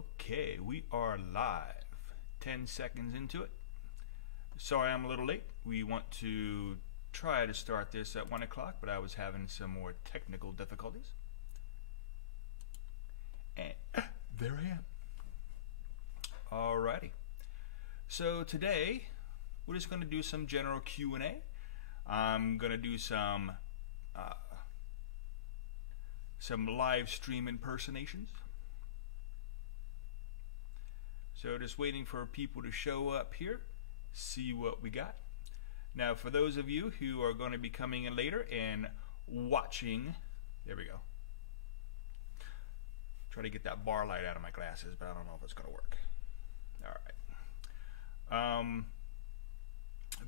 Okay, we are live. 10 seconds into it. Sorry I'm a little late. We want to try to start this at 1 o'clock, but I was having some more technical difficulties. And there I am. Alrighty. So today, we're just going to do some general Q&A. I'm going to do some live stream impersonations. So just waiting for people to show up here, see what we got. Now for those of you who are going to be coming in later and watching, there we go. Try to get that bar light out of my glasses, but I don't know if it's going to work. Alright.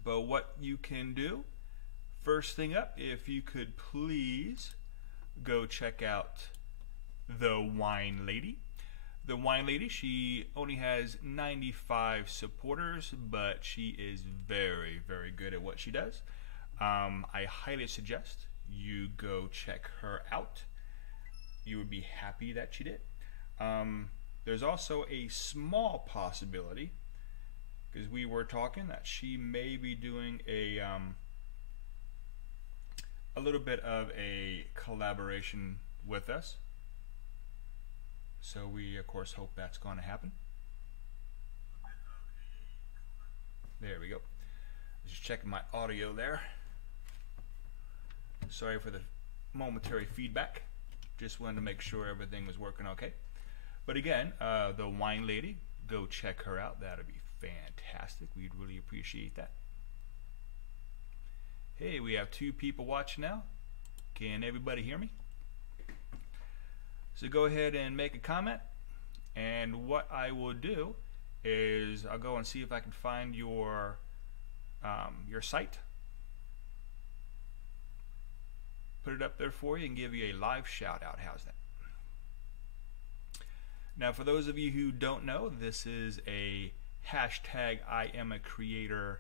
But what you can do, first thing up, if you could please go check out The Wine Lady. The Wine Lady, she only has 95 supporters, but she is very, very good at what she does. I highly suggest you go check her out. You would be happy that you did. There's also a small possibility, because we were talking that she may be doing a little bit of a collaboration with us. So we, of course, hope that's going to happen. There we go. Just checking my audio there. Sorry for the momentary feedback. Just wanted to make sure everything was working okay. But again, the Wine Lady, go check her out. That'd be fantastic. We'd really appreciate that. Hey, we have 2 people watching now. Can everybody hear me? So go ahead and make a comment, and what I will do is I'll go and see if I can find your site, put it up there for you, and give you a live shout out. How's that? Now for those of you who don't know, this is a hashtag Iamacreator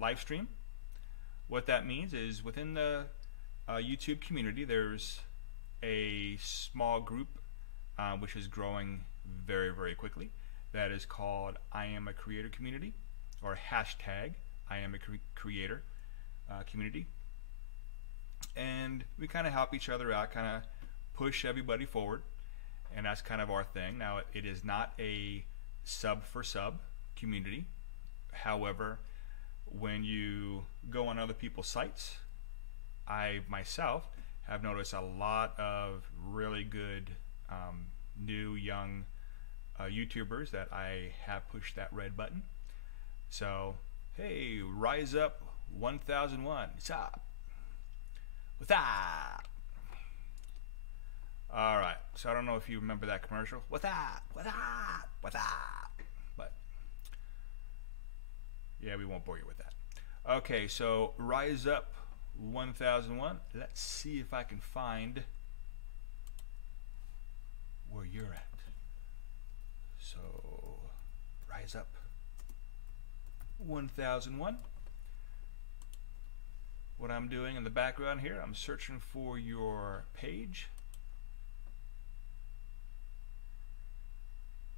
live stream. What that means is within the YouTube community there's a small group which is growing very, very quickly. That is called Iamacreator community, or hashtag Iamacreator community. And we kind of help each other out, kind of push everybody forward, and that's kind of our thing. Now it is not a sub for sub community. However, when you go on other people's sites, I myself have noticed a lot of really good new young YouTubers that I have pushed that red button. So hey, Rise Up 1001, what's up? What's up? Alright, so I don't know if you remember that commercial. What's up? What's up? What's up? But yeah, we won't bore you with that. Okay, so Rise Up 1001. Let's see if I can find where you're at. So Rise Up 1001. What I'm doing in the background here, I'm searching for your page.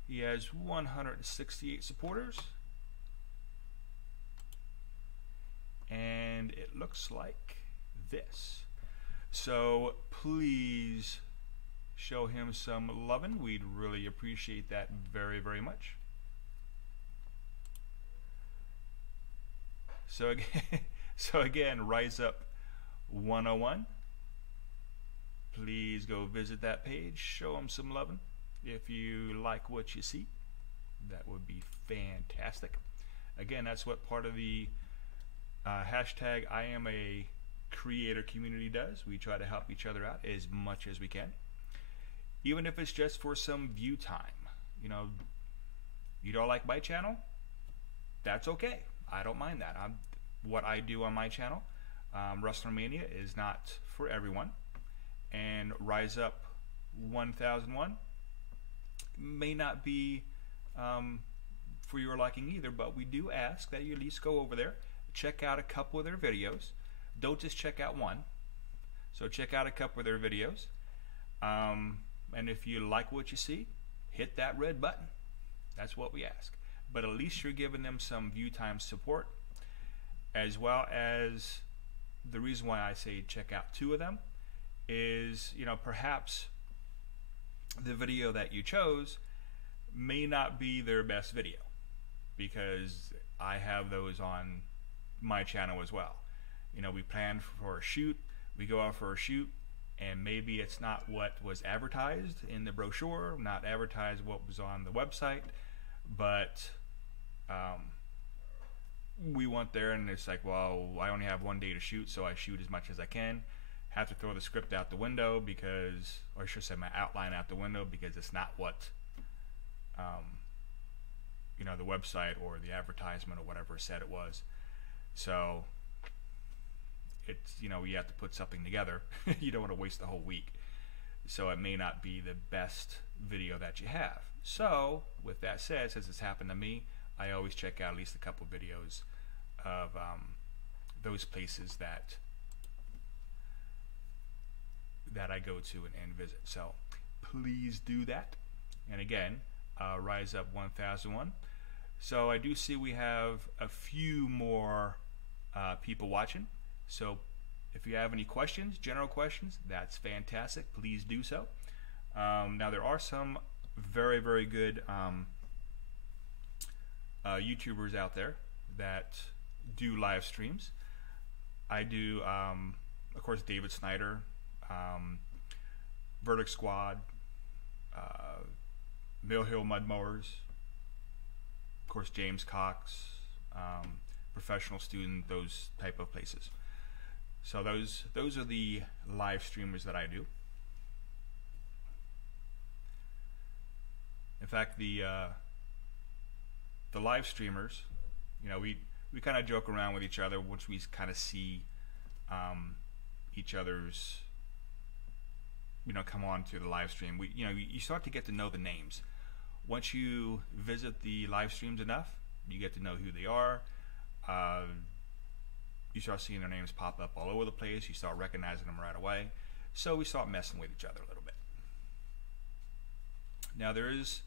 He has 168 supporters, and it looks like this. So please show him some loving. We'd really appreciate that very, very much. So again, Rise Up 101. Please go visit that page, show him some loving. If you like what you see, that would be fantastic. Again, that's what part of the hashtag Iamacreator community does. We try to help each other out as much as we can, even if it's just for some view time. You know, you don't like my channel, that's okay. I don't mind that. What I do on my channel, WrestleMania, is not for everyone, and Rise Up 1001 may not be for your liking either, but we do ask that you at least go over there, check out a couple of their videos. Don't just check out one. So check out a couple of their videos. And if you like what you see, hit that red button. That's what we ask. But at least you're giving them some view time support, as well as the reason why I say check out 2 of them is, perhaps the video that you chose may not be their best video, because I have those on my channel as well. We plan for a shoot, we go out for a shoot, and maybe it's not what was advertised in the brochure, not advertised what was on the website, but we went there and it's like, well, I only have 1 day to shoot, so I shoot as much as I can. Have to throw the script out the window because, or I should say my outline out the window, because it's not what the website or the advertisement or whatever said it was. So it's, you have to put something together. You don't want to waste the whole week. So it may not be the best video that you have. So with that said, since it's happened to me, I always check out at least a couple videos of those places that I go to and visit. So please do that. And again, Rise Up 1001. So I do see we have a few more people watching. So if you have any questions, general questions, that's fantastic. Please do so. Now there are some very, very good YouTubers out there that do live streams. I do, of course, David Snyder, Verdict Squad, Mill Hill Mud Mowers, of course, James Cox, Professional Student, those type of places. So those are the live streamers that I do. In fact, the live streamers, we kind of joke around with each other once we kind of see each other's, come on to the live stream. You start to get to know the names. Once you visit the live streams enough, you get to know who they are. You start seeing their names pop up all over the place. You start recognizing them right away. So we start messing with each other a little bit. Now there is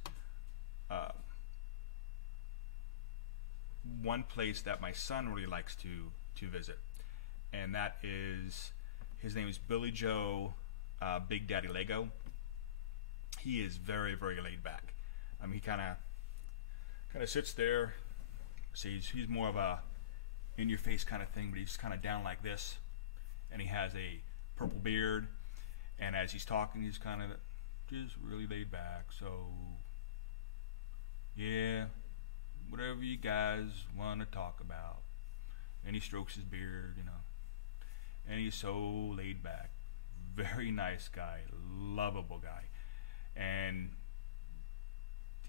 one place that my son really likes to visit, and that is, his name is Billy Joe Big Daddy Lego. He is very, very laid back. He kind of sits there. See, he's more of a in your face kind of thing, but he's kind of down like this, and he has a purple beard, and as he's talking, he's kind of just really laid back. So yeah, whatever you guys want to talk about. And he strokes his beard, and he's so laid back. Very nice guy, lovable guy. And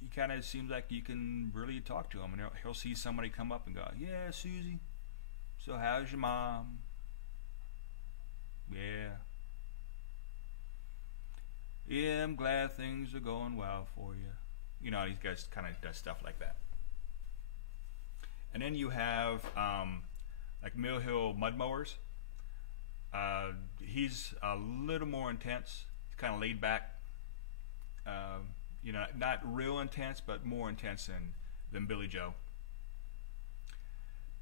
he kind of seems like you can really talk to him, and he'll see somebody come up and go, "Yeah, Susie, so how's your mom?" Yeah, I'm glad things are going well for you. These guys kind of does stuff like that. And then you have like Mill Hill Mud Mowers. He's a little more intense. He's kind of laid back. Not real intense, but more intense than Billy Joe.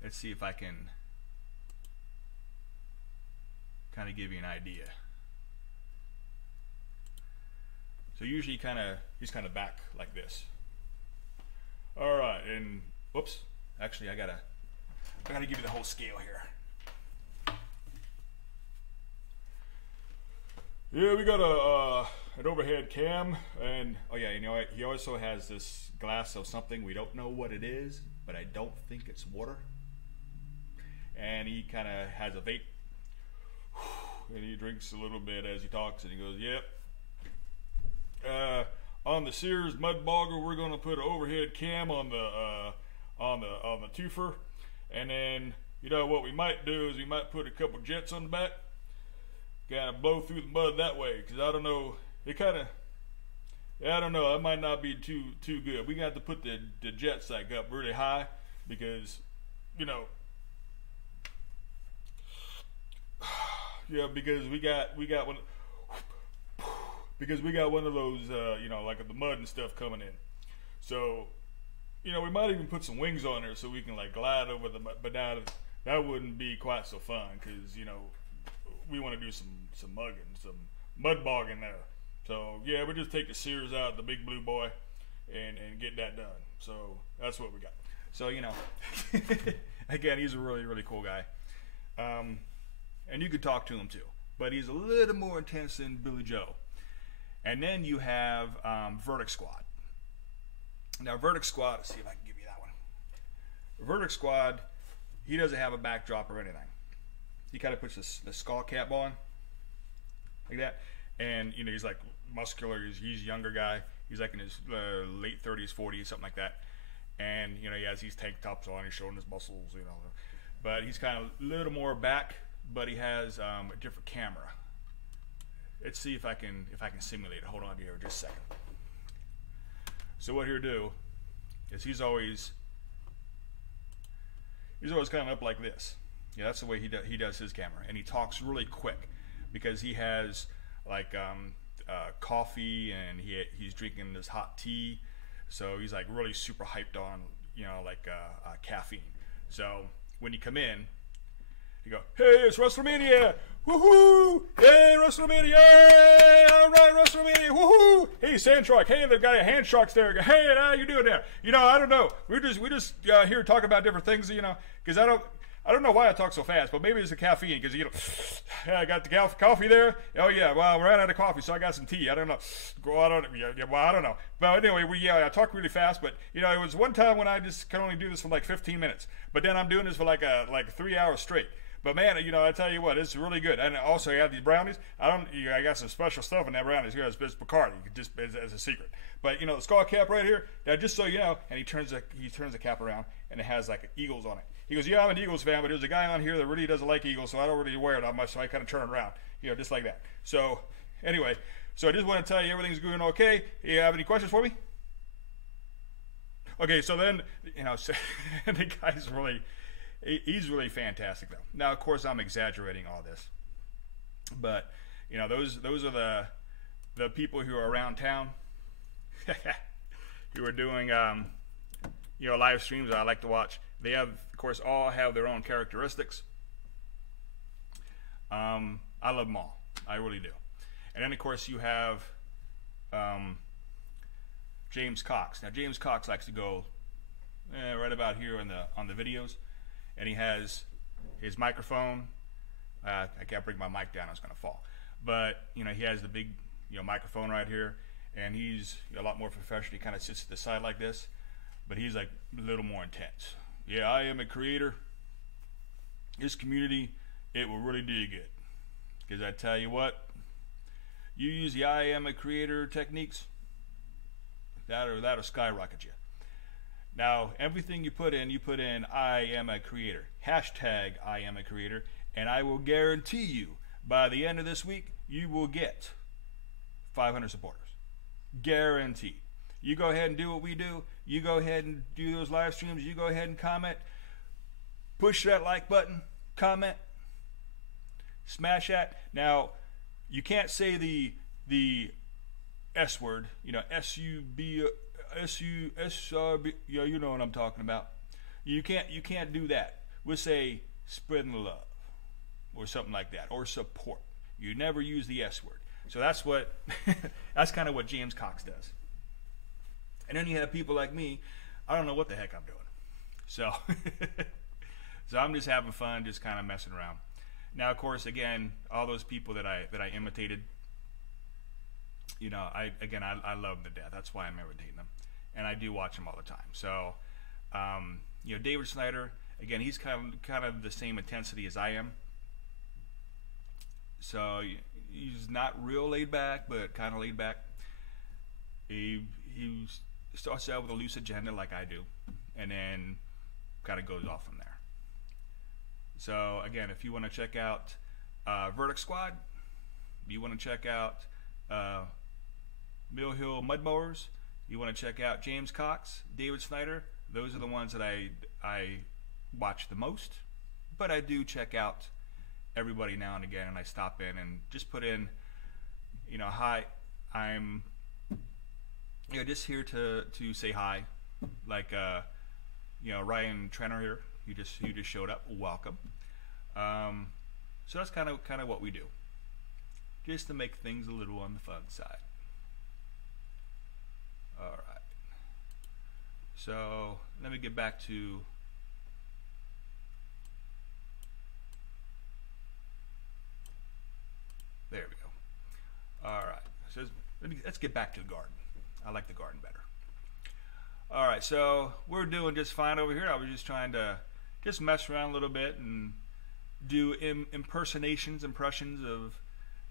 Let's see if I can kind of give you an idea. So usually he's kind of back like this. All right, and whoops, actually I gotta give you the whole scale here. Yeah, we got an overhead cam, and oh yeah, he also has this glass of something. We don't know what it is, but I don't think it's water. And he kind of has a vape, and he drinks a little bit as he talks, and he goes, "Yep. On the Sears Mud Bogger, we're gonna put an overhead cam on the twofer, and then what we might do is we might put a couple jets on the back, kind of blow through the mud that way, because I don't know, I don't know, that might not be too good. We got to put the jet sack up really high, because because we got one, because we got one of those, like the mud and stuff coming in. So, we might even put some wings on there so we can like glide over the mud. But now that wouldn't be quite so fun because we want to do some mugging, some mud bogging there. So yeah, we just take the Sears out, the big blue boy, and get that done. So that's what we got. So again, he's a really, really cool guy, and you could talk to him too. But he's a little more intense than Billy Joe. And then you have Verdict Squad. Now, Verdict Squad, let's see if I can give you that one. Verdict Squad, he doesn't have a backdrop or anything. He kind of puts the skull cap on, like that. And, he's like muscular. He's a younger guy. He's like in his late 30s, 40s, something like that. And, he has these tank tops on. He's showing his muscles, But he's kind of a little more back, but he has a different camera. Let's see if I can simulate it. Hold on here just a second. So what he'll do is he's always kind of up like this. Yeah, that's the way he does his camera, and he talks really quick because he has like coffee and he's drinking this hot tea, so he's like really super hyped on caffeine. So when you come in, you go, hey, it's WrestleMania! Woohoo! Hey, WrestleMania! Yay! All right, WrestleMania! Woohoo! Hey, Sandrock! Hey, the guy at Handshark's there. Hey, how you doing there? I don't know. We're just here talking about different things, because I don't know why I talk so fast, but maybe it's the caffeine, because I got the coffee there. Oh yeah, well, I ran out of coffee, so I got some tea. I don't know. I don't know. But anyway, I talk really fast, but it was one time when I just can only do this for like 15 minutes, but then I'm doing this for like 3 hours straight. But man, I tell you what, it's really good. And also, I have these brownies. I got some special stuff in that brownies here. It's Bacardi, just as a secret. But the skull cap right here. Now, just so you know, and he turns the cap around, and it has like eagles on it. He goes, yeah, I'm an Eagles fan, but there's a guy on here that really doesn't like Eagles, so I don't really wear it that much. So I kind of turn around, just like that. So anyway, I just want to tell you everything's going okay. You have any questions for me? Okay, so then the guy's really. He's really fantastic, though. Now, of course, I'm exaggerating all this, but those are the people who are around town who are doing live streams that I like to watch. They have, of course, all have their own characteristics. I love them all. I really do. And then, of course, you have James Cox. Now, James Cox likes to go right about here on the videos. And he has his microphone. I can't bring my mic down; it's going to fall. But he has the big microphone right here, and he's a lot more professional. He kind of sits to the side like this, but he's like a little more intense. Yeah, I am a creator. This community, it will really dig it, because I tell you what, you use the I am a creator techniques, that'll skyrocket you. Now, everything you put in, I am a creator. Hashtag I am a creator. And I will guarantee you, by the end of this week, you will get 500 supporters. Guaranteed. You go ahead and do what we do. You go ahead and do those live streams. You go ahead and comment. Push that like button. Comment. Smash that. Now, you can't say the S word. S-U-B... S-U-S-R-B, you know what I'm talking about. You can't do that. We'll say spreading the love or something like that, or support. You never use the S word. So that's kind of what James Cox does. And then you have people like me. I don't know what the heck I'm doing. So I'm just having fun, just kind of messing around. Now, of course, again, all those people that I imitated, I love them to death. That's why I'm imitating them. And I do watch him all the time. So, David Snyder, again, he's kind of the same intensity as I am. So he's not real laid back, but kind of laid back. He starts out with a loose agenda like I do, and then kind of goes off from there. So again, if you want to check out Verdict Squad, you want to check out Mill Hill Mudmowers, you want to check out James Cox, David Snyder, those are the ones that I watch the most. But I do check out everybody now and again, and I stop in and just put in, hi I'm just here to say hi, like Ryan Trenner here. You just showed up. Welcome. So that's kind of what we do, just to make things a little on the fun side. All right. So let me get back to. There we go. All right. So let's get back to the garden. I like the garden better. All right. So we're doing just fine over here. I was just trying to just mess around a little bit and do impressions of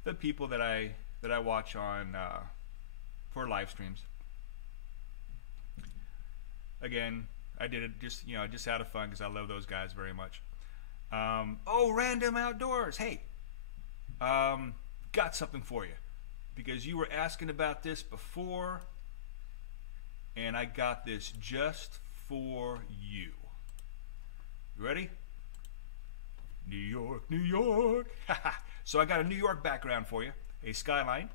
the people that I watch on for live streams. Again, I did it just out of fun because I love those guys very much. Random Outdoors. Hey, got something for you because you were asking about this before, and I got this just for you. You ready? New York, New York. So I got a New York background for you, a skyline.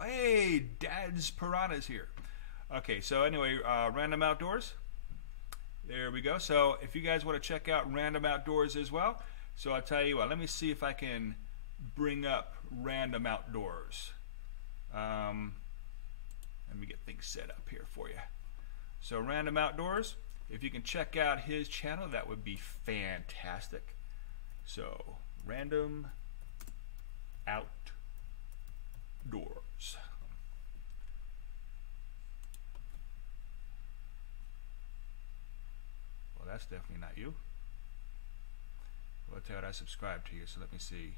Hey, Dad's Piranha's here. Okay, so anyway, Random Outdoors. There we go. So if you guys want to check out Random Outdoors as well, so I'll tell you what, let me see if I can bring up Random Outdoors. Let me get things set up here for you. So Random Outdoors, if you can check out his channel, that would be fantastic. So Random Outdoors. Well, that's definitely not you. Well, I'll tell you what, I subscribe to you, so let me see.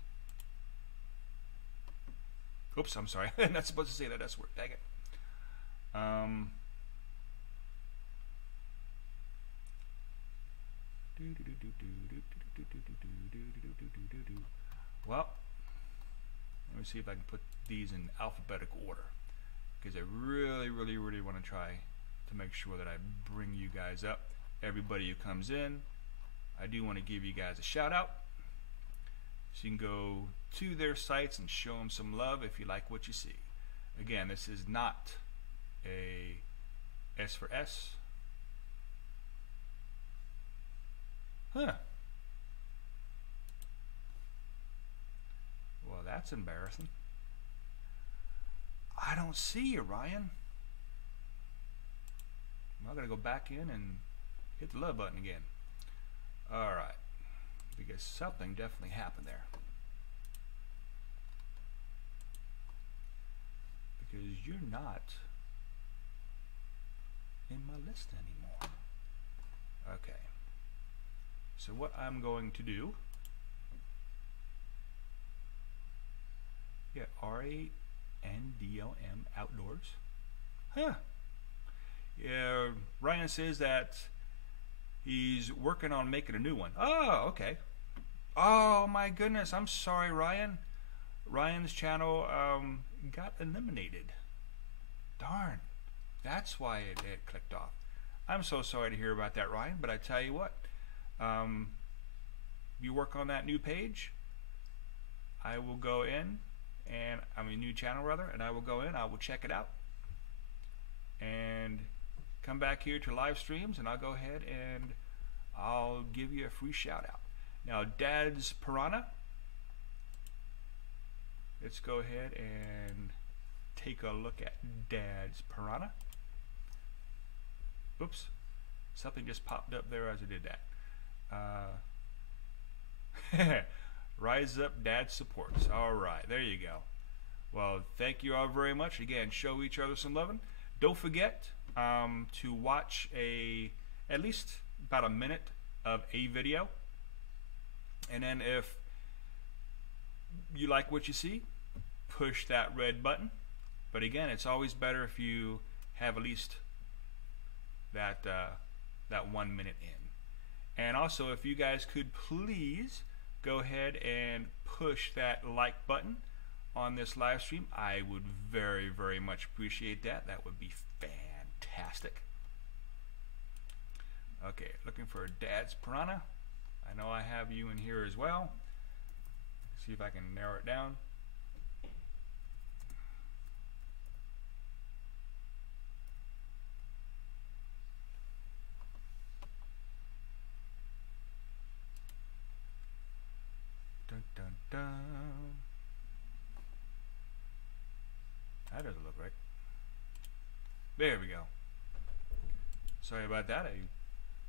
Oops, I'm sorry. I'm not supposed to say that S word. Dang it. Well, let me see if I can put these in alphabetical order, because I really want to try to make sure that I bring you guys up. Everybody who comes in, I do want to give you guys a shout out, so you can go to their sites and show them some love if you like what you see. Again, this is not a S for S. Huh. Well, that's embarrassing. I don't see you, Ryan. I'm going to go back in and hit the love button again. Alright. Because something definitely happened there. Because you're not in my list anymore. Okay. So what I'm going to do, yeah, RANDOM Outdoors. Huh. Yeah, Ryan says that he's working on making a new one. Oh, okay. Oh my goodness, I'm sorry, Ryan. Ryan's channel got eliminated. Darn. That's why it clicked off. I'm so sorry to hear about that, Ryan, but I tell you what, you work on that new page, I will go in, and new channel rather, and I will go in, I will check it out, and come back here to live streams, and I'll go ahead and I'll give you a free shout out. Now, Dad's Piranha, let's go ahead and take a look at Dad's Piranha. Oops, something just popped up there as I did that. Rise up, Dad supports. All right, there you go. Well, thank you all very much. Again, show each other some loving. Don't forget to watch at least about a minute of a video, and then if you like what you see, push that red button. But again, it's always better if you have at least that 1 minute in. And also, if you guys could please go ahead and push that like button on this live stream, I would very much appreciate that. That would be fantastic. Okay, looking for Dad's Piranha. I know I have you in here as well. See if I can narrow it down. dun. That doesn't look right. There we go. Sorry about that. I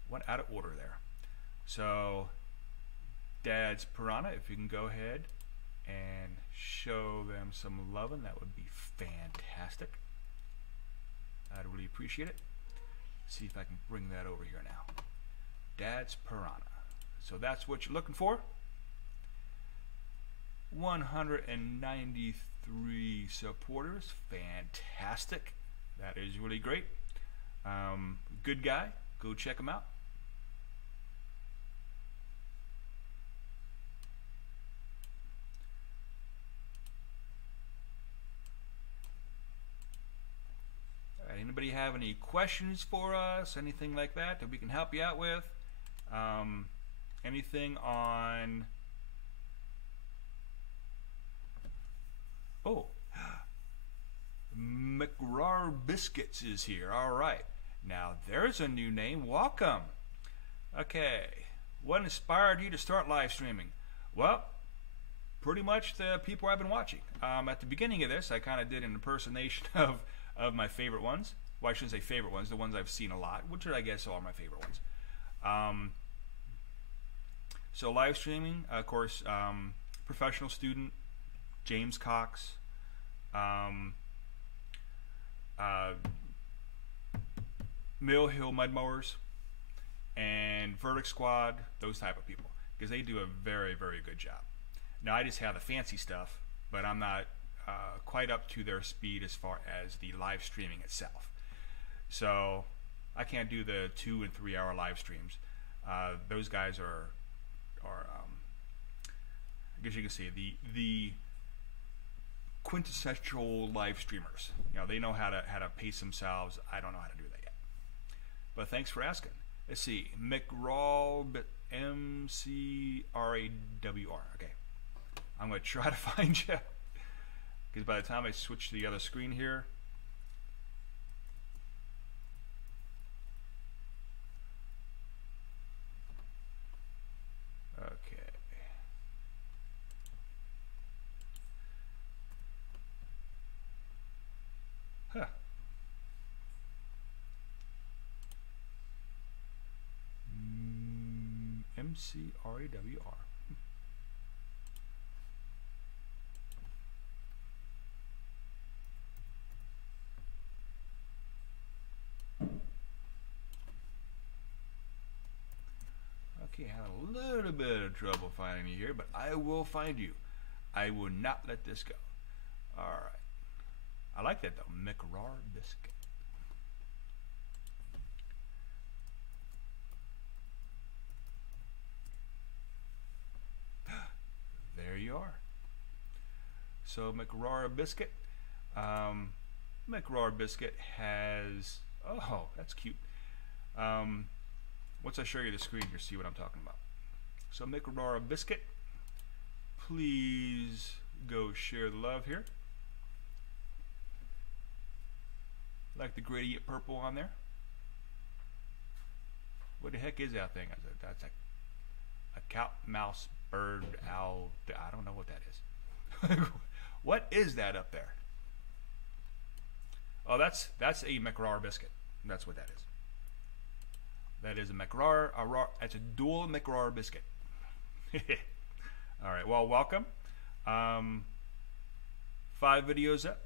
went out of order there. So, Dad's Piranha, if you can go ahead and show them some loving, that would be fantastic. I'd really appreciate it. See if I can bring that over here now. Dad's Piranha. So that's what you're looking for. 193 supporters. Fantastic. That is really great. Good guy. Go check him out. Alright, anybody have any questions for us? Anything like that we can help you out with? Anything on... Oh, McRar Biscuits is here. All right. Now, there's a new name. Welcome. Okay. What inspired you to start live streaming? Well, pretty much the people I've been watching. At the beginning of this, I kind of did an impersonation of my favorite ones. Well, I shouldn't say favorite ones, the ones I've seen a lot, which I guess are my favorite ones. So live streaming, of course, professional student, James Cox, Mill Hill Mud Mowers, and Verdict Squad, those type of people, because they do a very, very good job. Now, I just have the fancy stuff, but I'm not quite up to their speed as far as the live streaming itself. So I can't do the 2 and 3 hour live streams. Those guys are I guess you can say the quintessential live streamers. You know, they know how to pace themselves. I don't know how to do that yet. But thanks for asking. Let's see, McRaw, M-C-R-A-W-R. Okay, I'm going to try to find you, because by the time I switch to the other screen here, M-C-R-A-W-R. Okay, had a little bit of trouble finding you here, but I will find you. I will not let this go. Alright. I like that though, McRaw Biscuit. There you are. So McRaw Biscuit. McRaw Biscuit has... Oh, that's cute. Once I show you the screen, you'll see what I'm talking about. So McRaw Biscuit, please go share the love here. Like the gradient purple on there. What the heck is that thing? That's like a cow, mouse, bird, owl. I don't know what that is. What is that up there? Oh, that's a McRaw biscuit. That's what that is. That is a McRaw. It's a dual McRaw biscuit. All right. Well, welcome. 5 videos up.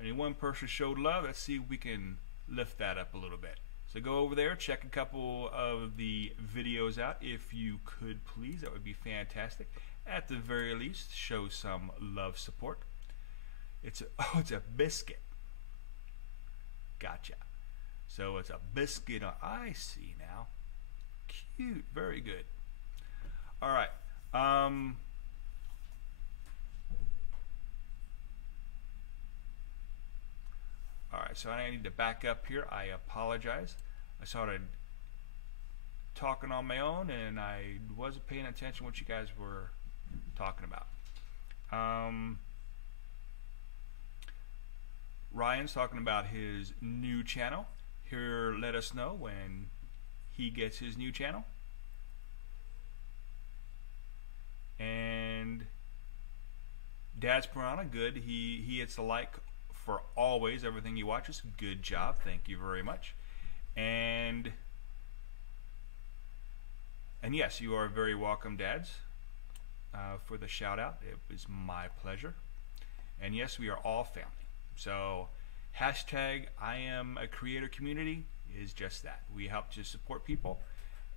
Only one person showed love. Let's see if we can lift that up a little bit. So go over there, check a couple of the videos out if you could, please. That would be fantastic. At the very least, show some love support. It's a biscuit. Gotcha. So it's a biscuit. I see now. Cute. Very good. All right. Alright, so I need to back up here. I apologize. I started talking on my own and I wasn't paying attention to what you guys were talking about. Ryan's talking about his new channel. Here, let us know when he gets his new channel. Dad's Piranha, good. He hits a like for always everything he watches. Good job. Thank you very much. And yes, you are very welcome, Dads, for the shout out. It was my pleasure. And yes, we are all family. So hashtag I am a creator community is just that. We help to support people,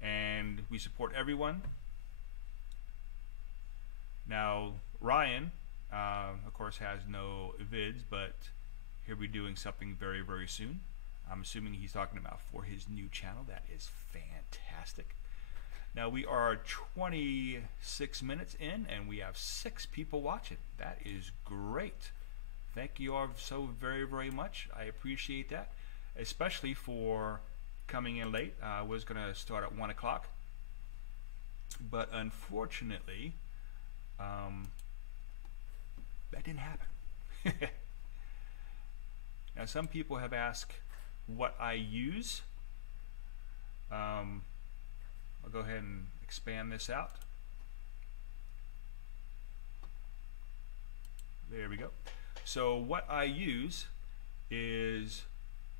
and we support everyone. Now, Ryan, of course, has no vids, but he'll be doing something very, very soon. I'm assuming he's talking about for his new channel. That is fantastic. Now, we are 26 minutes in, and we have 6 people watching. That is great. Thank you all so very, very much. I appreciate that, especially for coming in late. I was going to start at 1 o'clock, but unfortunately, that didn't happen. Now, some people have asked what I use. I'll go ahead and expand this out. There we go. So what I use is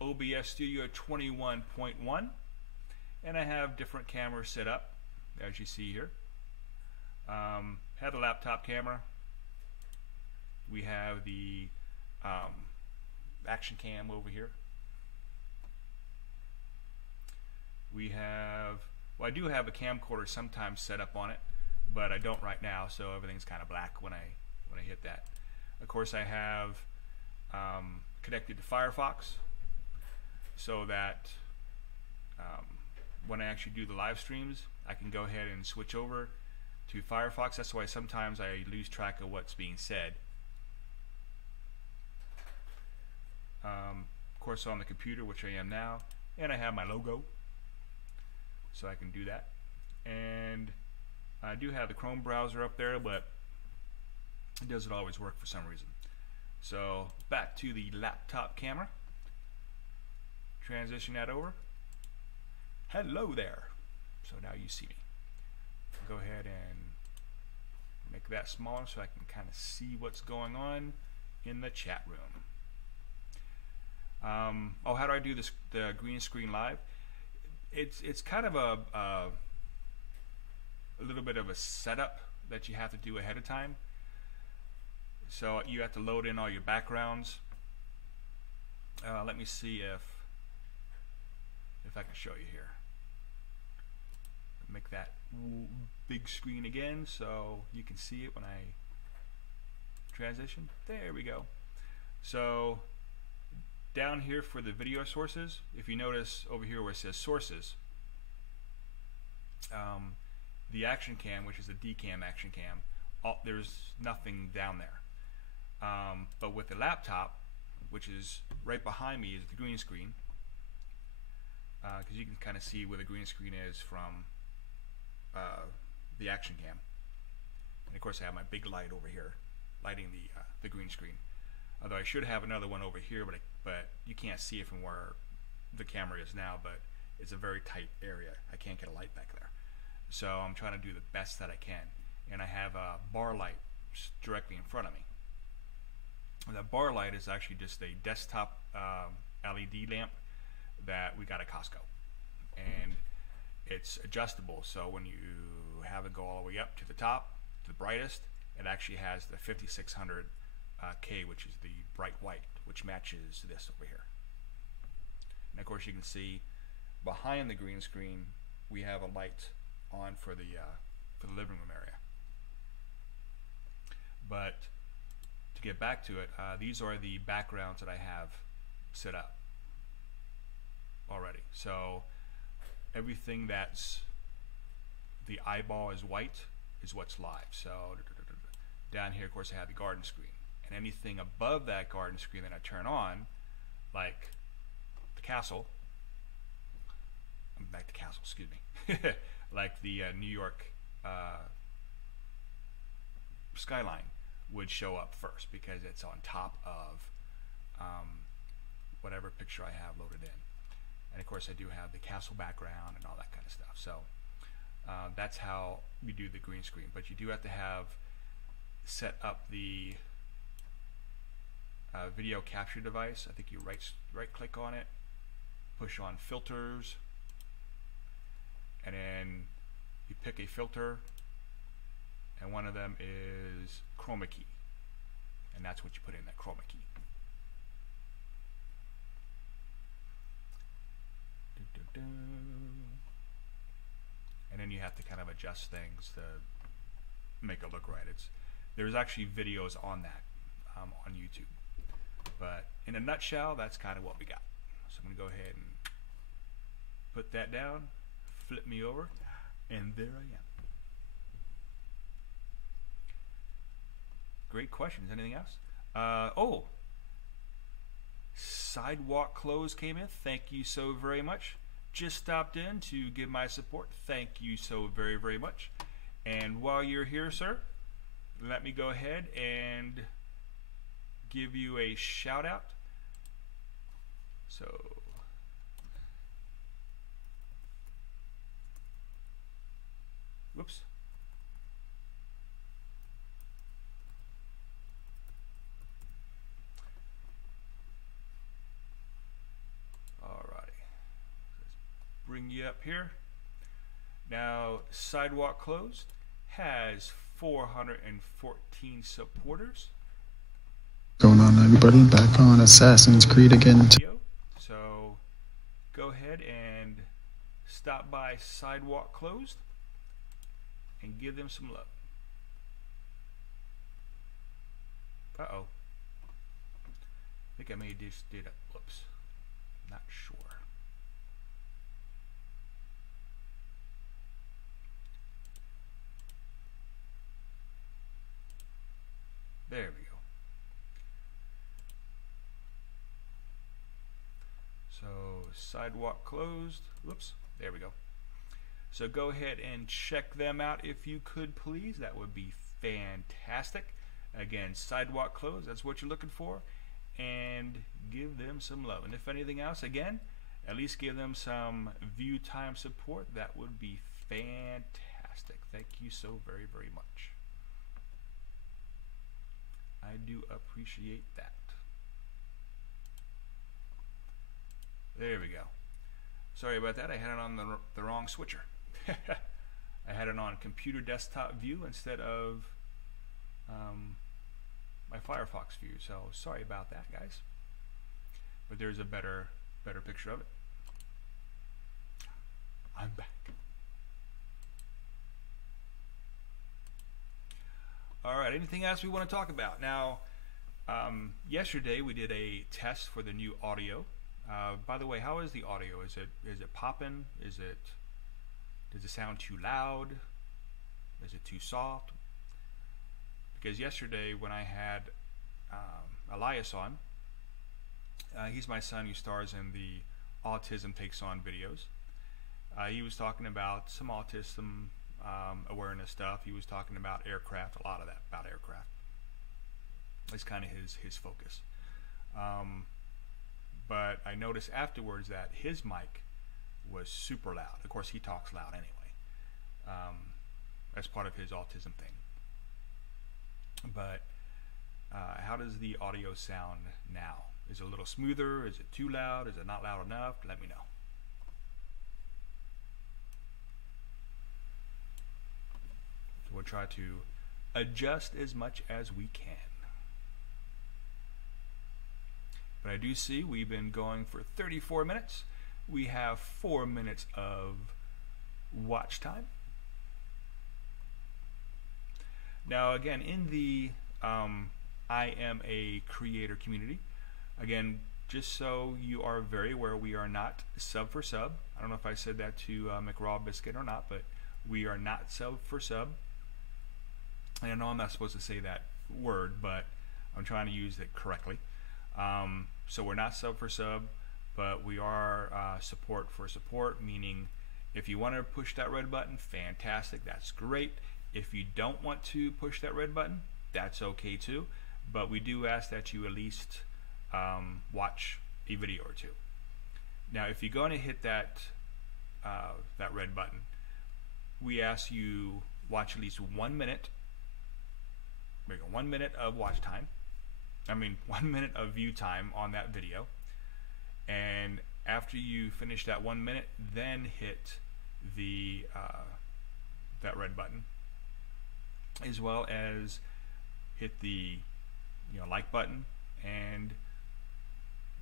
OBS Studio 21.1, and I have different cameras set up, as you see here. Have the laptop camera. We have the action cam over here. We have, well, I do have a camcorder sometimes set up on it, but I don't right now, so everything's kind of black when I hit that. Of course, I have connected to Firefox, so that when I actually do the live streams, I can go ahead and switch over to Firefox. That's why sometimes I lose track of what's being said. Of course, on the computer, which I am now, and I have my logo, so I can do that. And I do have the Chrome browser up there, but it doesn't always work for some reason. So back to the laptop camera. Transition that over. Hello there. So now you see me. Go ahead and make that smaller so I can kind of see what's going on in the chat room. Oh, how do I do this? The green screen live? It's kind of a little bit of a setup that you have to do ahead of time. So you have to load in all your backgrounds. Let me see if I can show you here. Make that big screen again so you can see it when I transition. There we go. So down here for the video sources, if you notice over here where it says sources, the action cam, which is the DCam action cam, there's nothing down there. But with the laptop, which is right behind me, is the green screen, because you can kind of see where the green screen is from the action cam. And of course I have my big light over here lighting the green screen. Although I should have another one over here, but you can't see it from where the camera is now, but it's a very tight area. I can't get a light back there. So I'm trying to do the best that I can. And I have a bar light directly in front of me. And the bar light is actually just a desktop LED lamp that we got at Costco. And it's adjustable, so when you have it go all the way up to the top, to the brightest, it actually has the 5600 K, which is the bright white, which matches this over here. And of course you can see behind the green screen we have a light on for the living room area. But to get back to it, these are the backgrounds that I have set up already. So everything that's the eyeball is white is what's live. So down here, of course, I have the garden screen. And anything above that garden screen that I turn on, like the castle, back to castle, excuse me, like the New York skyline would show up first because it's on top of whatever picture I have loaded in. And of course I do have the castle background and all that kind of stuff. So that's how we do the green screen. But you do have to have set up the video capture device. I think you right click on it, push on filters, and then you pick a filter, and one of them is chroma key, and that's what you put in, that chroma key. And then you have to kind of adjust things to make it look right. There's actually videos on that on YouTube, but in a nutshell, that's kind of what we got. So I'm gonna go ahead and put that down, flip me over, and there I am. Great questions. Anything else? Oh, Sidewalk Clothes came in. Thank you so very much. Just stopped in to give my support. Thank you so very, very much. And while you're here, sir, let me go ahead and give you a shout out. So, whoops. Bring you up here. Now, Sidewalk Closed has 414 supporters. Going on, everybody? Back on Assassin's Creed again. So, go ahead and stop by Sidewalk Closed and give them some love. Uh-oh. I think I may have just did it. Whoops. Not sure. There we go. So, Sidewalk Closed. Whoops. There we go. So go ahead and check them out if you could, please. That would be fantastic. Again, Sidewalk Closed. That's what you're looking for. And give them some love. And if anything else, again, at least give them some view time support. That would be fantastic. Thank you so very, very much. I do appreciate that. There we go. Sorry about that. I had it on the wrong switcher. I had it on computer desktop view instead of my Firefox view. So sorry about that, guys. But there's a better picture of it. I'm back. All right, anything else we want to talk about? Now, yesterday we did a test for the new audio. By the way, how is the audio? Is it popping? Does it sound too loud? Is it too soft? Because yesterday when I had Elias on, he's my son who stars in the Autism Takes On videos. He was talking about some autism awareness stuff. He was talking about aircraft, a lot of that about aircraft. It's kind of his focus. But I noticed afterwards that his mic was super loud. Of course, he talks loud anyway. That's part of his autism thing. But how does the audio sound now? Is it a little smoother? Is it too loud? Is it not loud enough? Let me know. So we'll try to adjust as much as we can. But I do see we've been going for 34 minutes. We have 4 minutes of watch time. Now again, in the Iamacreator community, again, just so you are very aware, we are not sub for sub. I don't know if I said that to McRaw Biscuit or not, but we are not sub for sub. And I know I'm not supposed to say that word, but I'm trying to use it correctly. So we're not sub for sub, but we are support for support, meaning if you want to push that red button, fantastic, that's great. If you don't want to push that red button, that's okay too, but we do ask that you at least watch a video or two. Now if you're going to hit that that red button, we ask you watch at least 1 minute, 1 minute of watch time, 1 minute of view time on that video. And after you finish that 1 minute, then hit the that red button, as well as hit the like button, and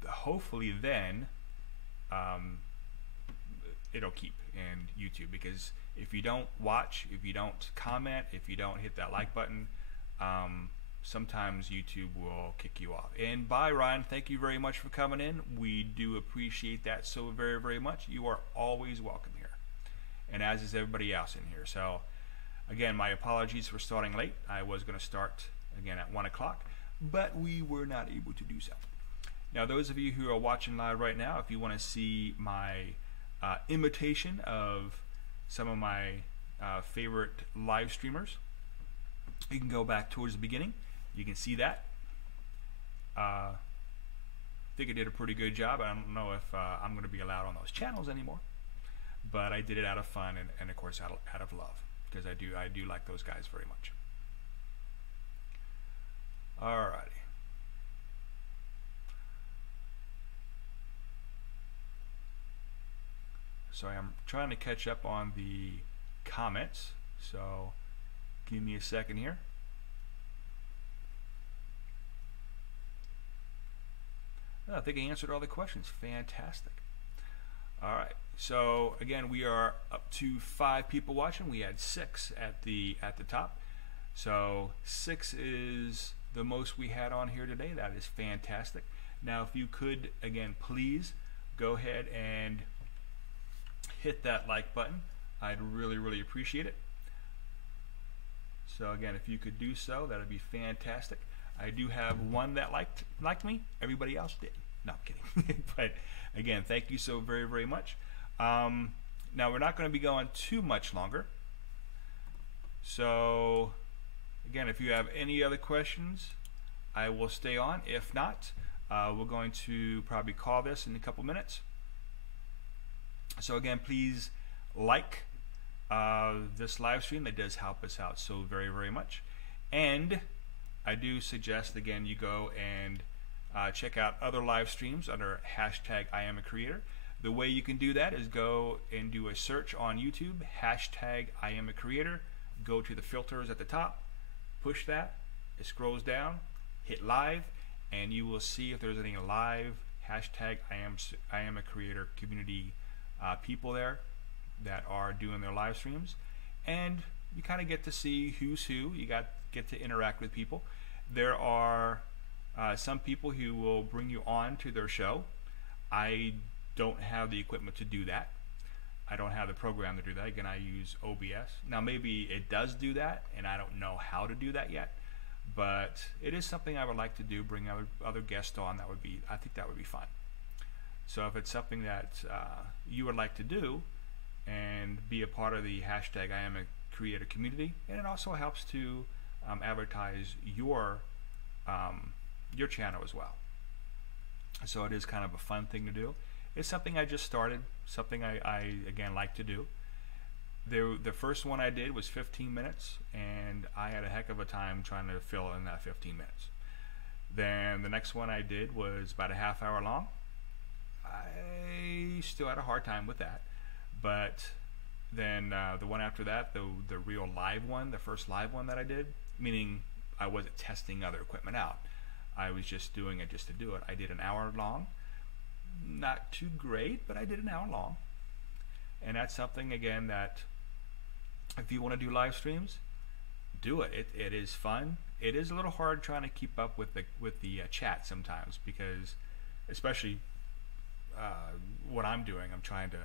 hopefully then it'll keep in YouTube, because if you don't watch, if you don't comment, if you don't hit that like button, sometimes YouTube will kick you off. And bye, Ryan. Thank you very much for coming in. We do appreciate that so very, very much. You are always welcome here, and as is everybody else in here. So again, my apologies for starting late. I was going to start again at 1 o'clock, but we were not able to do so. Now, those of you who are watching live right now, if you want to see my imitation of some of my favorite live streamers, you can go back towards the beginning. You can see that. I think I did a pretty good job. I don't know if I'm going to be allowed on those channels anymore, but I did it out of fun and of course out of love, because I do like those guys very much. Alrighty. So I'm trying to catch up on the comments, so give me a second here. I think I answered all the questions. Fantastic. Alright, so again, we are up to 5 people watching. We had 6 at the top. So 6 is the most we had on here today. That is fantastic. Now, if you could, again, please go ahead and hit that like button. I'd really, really appreciate it. So again, if you could do so, that would be fantastic. I do have one that liked me. Everybody else did. No, I'm kidding. But again, thank you so very, very much. Now, we're not going to be going too much longer. So again, if you have any other questions, I will stay on. If not, we're going to probably call this in a couple minutes. So again, please like this live stream. That does help us out so very, very much. And I do suggest, again, you go and check out other live streams under hashtag Iamacreator. The way you can do that is go and do a search on YouTube, hashtag Iamacreator. Go to the filters at the top, push that, it scrolls down, hit live, and you will see if there's any live hashtag Iamacreator community people there that are doing their live streams, and you kind of get to see who's who. You get to interact with people. There are some people who will bring you on to their show. I don't have the equipment to do that. I don't have the program to do that. Again, I use OBS. Now, maybe it does do that, and I don't know how to do that yet, but it is something I would like to do, bring other guests on. I think that would be fun. So if it's something that you would like to do and be a part of the hashtag Iamacreator community, and it also helps to advertise your channel as well. So it is kind of a fun thing to do. It's something I just started, something I again like to do. The first one I did was 15 minutes, and I had a heck of a time trying to fill in that 15 minutes. Then the next one I did was about a half hour long. I still had a hard time with that. But then the one after that, the real live one, the first live one that I did, meaning I wasn't testing other equipment out. I was just doing it just to do it. I did an hour long. Not too great, but I did an hour long. And that's something, again, that if you want to do live streams, do it. It is fun. It is a little hard trying to keep up with the chat sometimes, because especially what I'm doing, I'm trying to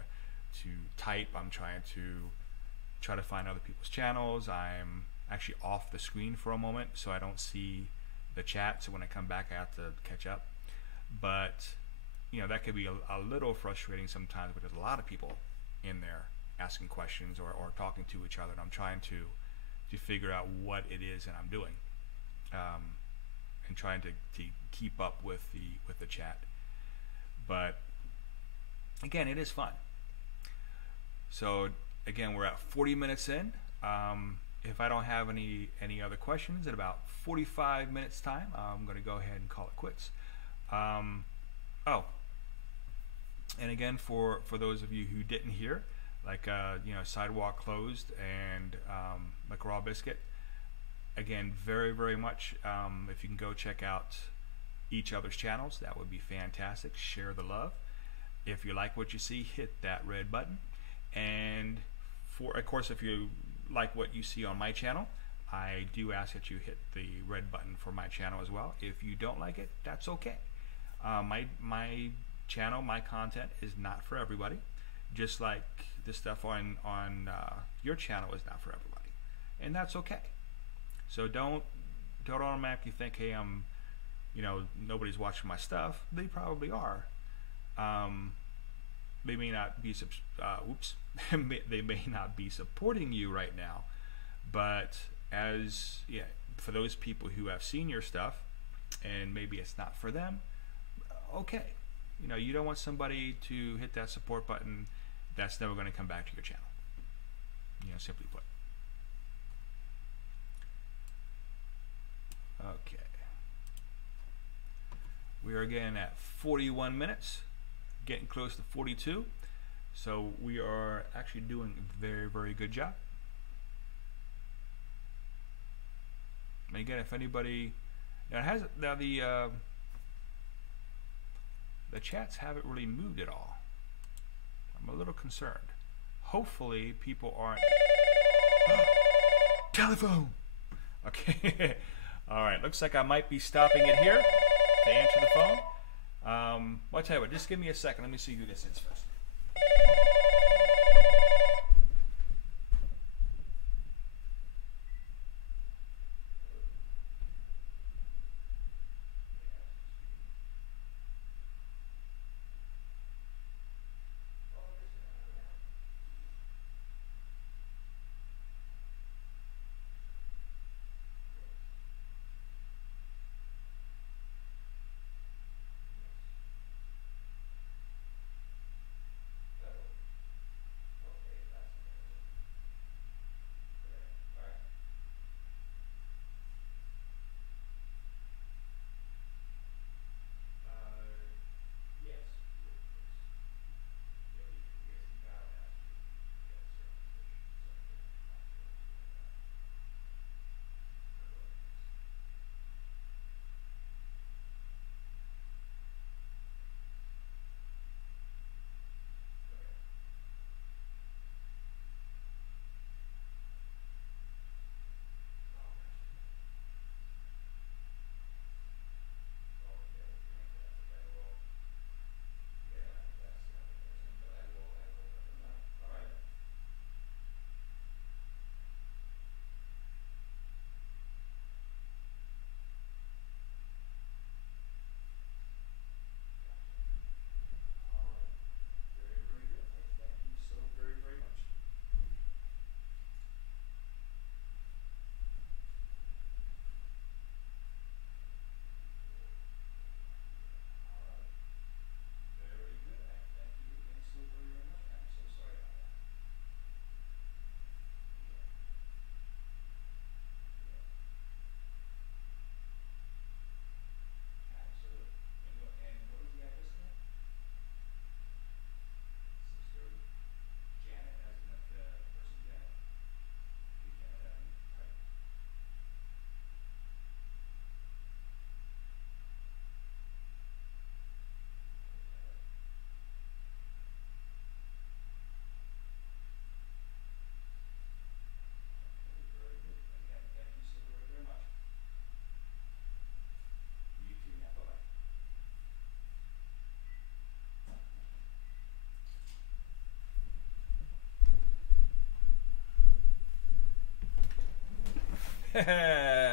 type. I'm trying to find other people's channels. I'm actually off the screen for a moment, so I don't see the chat. So when I come back, I have to catch up. But that could be a little frustrating sometimes, because there's a lot of people in there asking questions or talking to each other, and I'm trying to figure out what it is that I'm doing, and trying to keep up with the chat. But again, it is fun. So again, we're at 40 minutes in, if I don't have any other questions in about 45 minutes time, I'm going to go ahead and call it quits. Oh, and again, for those of you who didn't hear, like Sidewalk Closed and McRaw Biscuit, again, very much, if you can go check out each other's channels, that would be fantastic. Share the love. If you like what you see, hit that red button. And of course, if you like what you see on my channel, I do ask that you hit the red button for my channel as well. If you don't like it, that's okay. My channel, my content is not for everybody, just like the stuff on your channel is not for everybody, and that's okay. So don't automatically think, hey, nobody's watching my stuff. They probably are. They may not be they may not be supporting you right now, but for those people who have seen your stuff and maybe it's not for them, okay. You don't want somebody to hit that support button that's never going to come back to your channel. Simply put. Okay. We are again at 41 minutes, getting close to 42. So we are actually doing a very good job. And again, if anybody the chats haven't really moved at all. I'm a little concerned. Hopefully people aren't telephone. Okay. All right, looks like I might be stopping it here to answer the phone. Well, I'll tell you what, just give me a second. Let me see who this is first.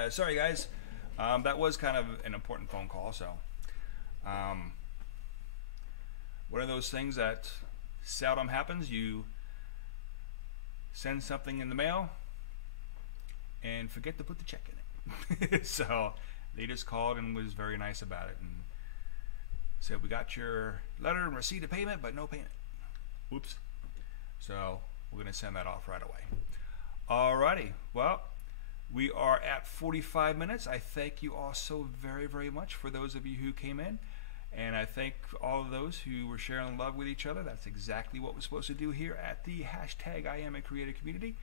Sorry guys, that was kind of an important phone call. So one of those things that seldom happens. You send something in the mail and forget to put the check in it. So they just called and was very nice about it and said, we got your letter and receipt of payment, but no payment. Whoops. So we're going to send that off right away. Alrighty. Well, we are at 45 minutes. I thank you all so very, very much for those of you who came in. And I thank all of those who were sharing love with each other. That's exactly what we're supposed to do here at the hashtag Iamacreator community.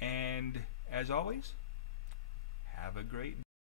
And as always, have a great day.